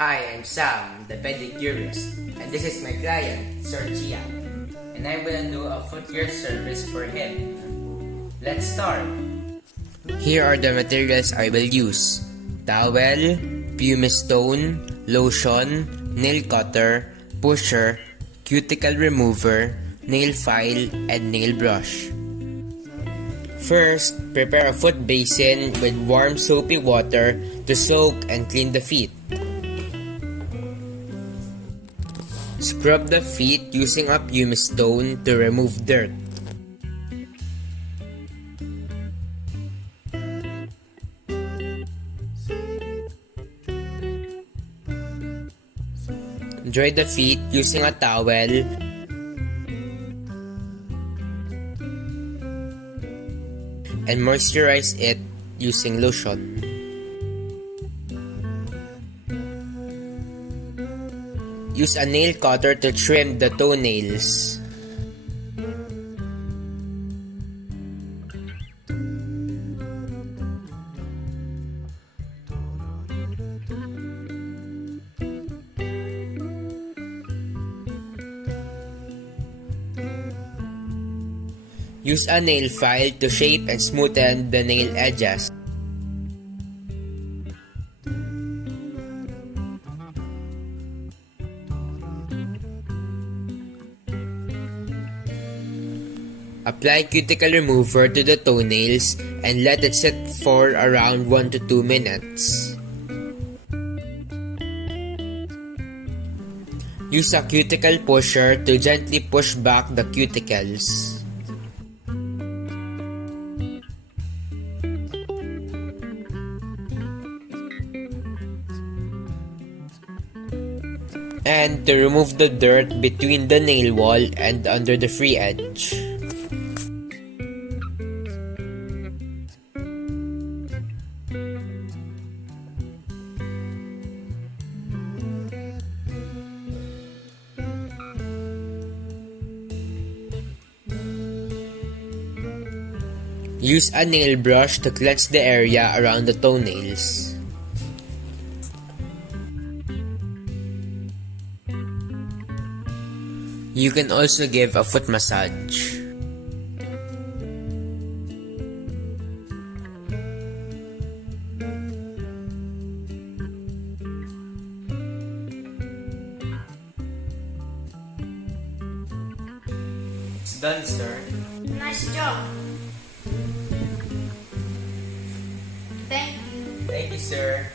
Hi, I'm Sam, the pedicurist, and this is my client, Sir Gia, and I'm gonna do a foot care service for him. Let's start. Here are the materials I will use: towel, pumice stone, lotion, nail cutter, pusher, cuticle remover, nail file, and nail brush. First, prepare a foot basin with warm soapy water to soak and clean the feet. Scrub the feet using a pumice stone to remove dirt. Dry the feet using a towel and moisturize it using lotion. Use a nail cutter to trim the toenails. Use a nail file to shape and smoothen the nail edges. Apply cuticle remover to the toenails and let it sit for around 1 to 2 minutes. Use a cuticle pusher to gently push back the cuticles. And to remove the dirt between the nail wall and under the free edge. Use a nail brush to cleanse the area around the toenails. You can also give a foot massage. It's done, sir. Nice job. Thank you. Thank you, sir.